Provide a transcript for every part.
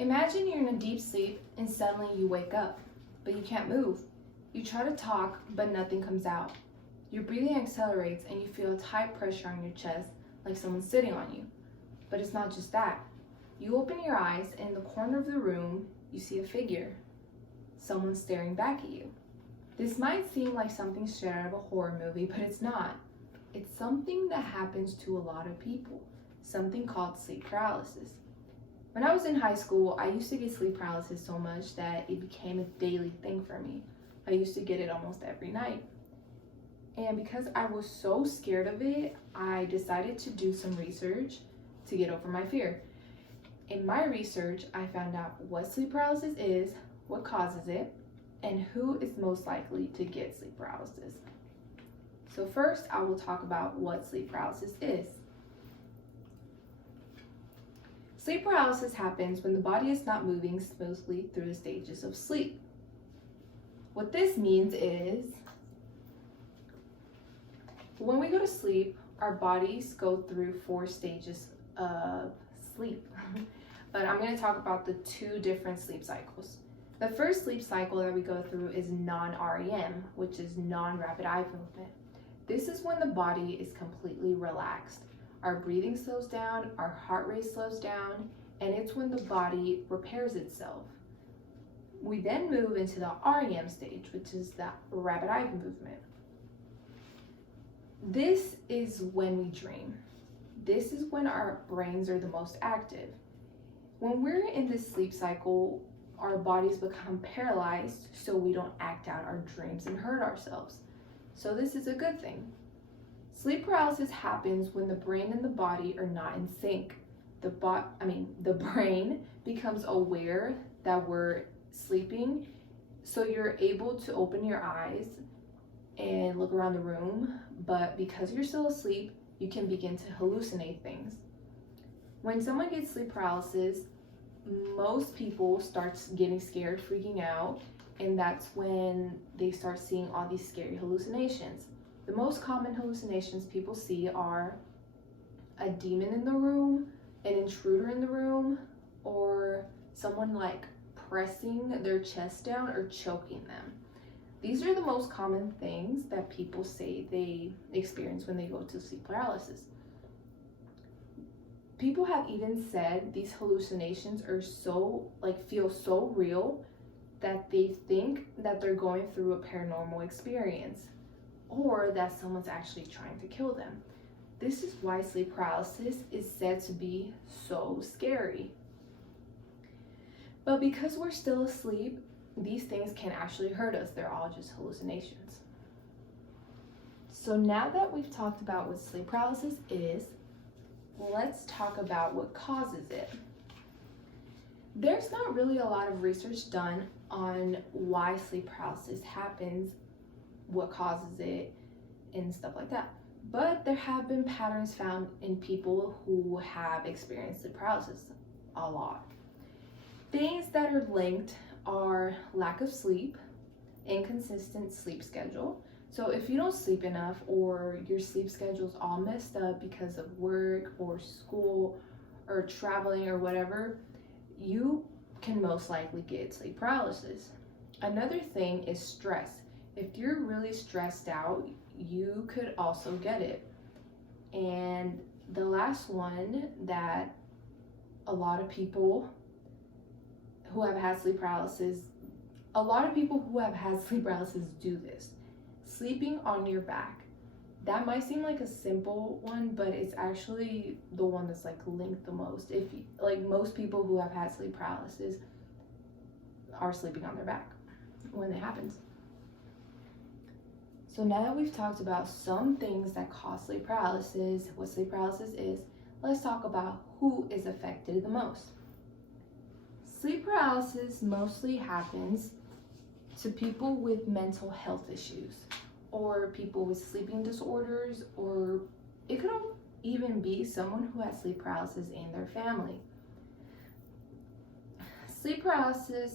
Imagine you're in a deep sleep and suddenly you wake up, but you can't move. You try to talk, but nothing comes out. Your breathing accelerates and you feel a tight pressure on your chest, like someone's sitting on you. But it's not just that. You open your eyes and in the corner of the room, you see a figure. Someone staring back at you. This might seem like something straight out of a horror movie, but it's not. It's something that happens to a lot of people, something called sleep paralysis. When I was in high school, I used to get sleep paralysis so much that it became a daily thing for me. I used to get it almost every night. And because I was so scared of it, I decided to do some research to get over my fear. In my research, I found out what sleep paralysis is, what causes it, and who is most likely to get sleep paralysis. So first, I will talk about what sleep paralysis is. Sleep paralysis happens when the body is not moving smoothly through the stages of sleep. What this means is, when we go to sleep, our bodies go through 4 stages of sleep. But I'm going to talk about the 2 different sleep cycles. The first sleep cycle that we go through is non-REM, which is non-rapid eye movement. This is when the body is completely relaxed. Our breathing slows down, our heart rate slows down, and it's when the body repairs itself. We then move into the REM stage, which is the rapid eye movement. This is when we dream. This is when our brains are the most active. When we're in this sleep cycle, our bodies become paralyzed so we don't act out our dreams and hurt ourselves. So this is a good thing. Sleep paralysis happens when the brain and the body are not in sync. The brain becomes aware that we're sleeping, so you're able to open your eyes and look around the room, but because you're still asleep, you can begin to hallucinate things. When someone gets sleep paralysis, most people start getting scared, freaking out, and that's when they start seeing all these scary hallucinations. The most common hallucinations people see are a demon in the room, an intruder in the room, or someone like pressing their chest down or choking them. These are the most common things that people say they experience when they go to sleep paralysis. People have even said these hallucinations are feel so real that they think that they're going through a paranormal experience or that someone's actually trying to kill them. This is why sleep paralysis is said to be so scary. But because we're still asleep, these things can actually hurt us. They're all just hallucinations. So now that we've talked about what sleep paralysis is, let's talk about what causes it. There's not really a lot of research done on why sleep paralysis happens, what causes it, and stuff like that. But there have been patterns found in people who have experienced sleep paralysis a lot. Things that are linked are lack of sleep, inconsistent sleep schedule. So if you don't sleep enough or your sleep schedule's all messed up because of work or school or traveling or whatever, you can most likely get sleep paralysis. Another thing is stress. If you're really stressed out, you could also get it. And the last one that a lot of people who have had sleep paralysis do this. Sleeping on your back. That might seem like a simple one, but it's actually the one that's linked the most. If most people who have had sleep paralysis are sleeping on their back when it happens. So now that we've talked about some things that cause sleep paralysis, what sleep paralysis is, let's talk about who is affected the most. Sleep paralysis mostly happens to people with mental health issues, or people with sleeping disorders, or it could even be someone who has sleep paralysis in their family. Sleep paralysis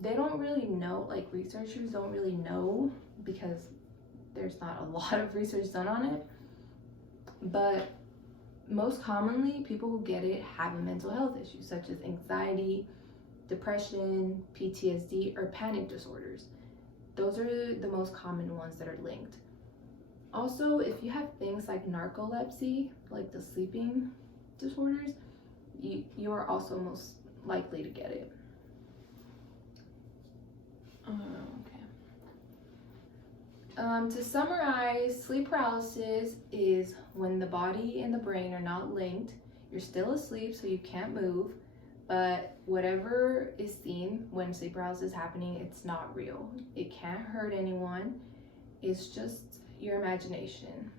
they don't really know, researchers don't really know because there's not a lot of research done on it, but most commonly, people who get it have a mental health issue such as anxiety, depression, PTSD, or panic disorders. Those are the most common ones that are linked. Also, if you have things like narcolepsy, like the sleeping disorders, you are also most likely to get it. To summarize, sleep paralysis is when the body and the brain are not linked. You're still asleep, so you can't move, but whatever is seen when sleep paralysis is happening, it's not real. It can't hurt anyone. It's just your imagination.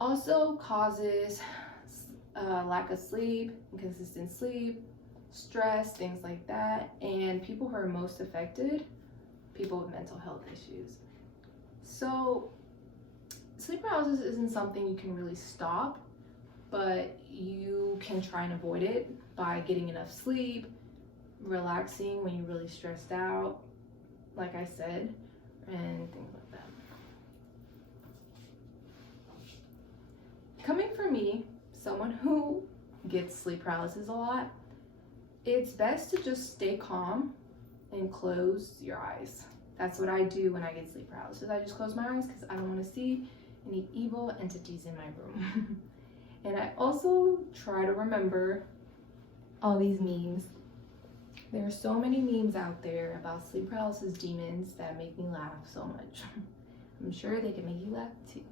Also causes lack of sleep, inconsistent sleep, stress, things like that, and people who are most affected, people with mental health issues. So sleep paralysis isn't something you can really stop, but you can try and avoid it by getting enough sleep, relaxing when you're really stressed out, like I said, and things like that. Coming from me, someone who gets sleep paralysis a lot, it's best to just stay calm and close your eyes. That's what I do when I get sleep paralysis. I just close my eyes because I don't want to see any evil entities in my room. And I also try to remember all these memes. There are so many memes out there about sleep paralysis demons that make me laugh so much. I'm sure they can make you laugh too.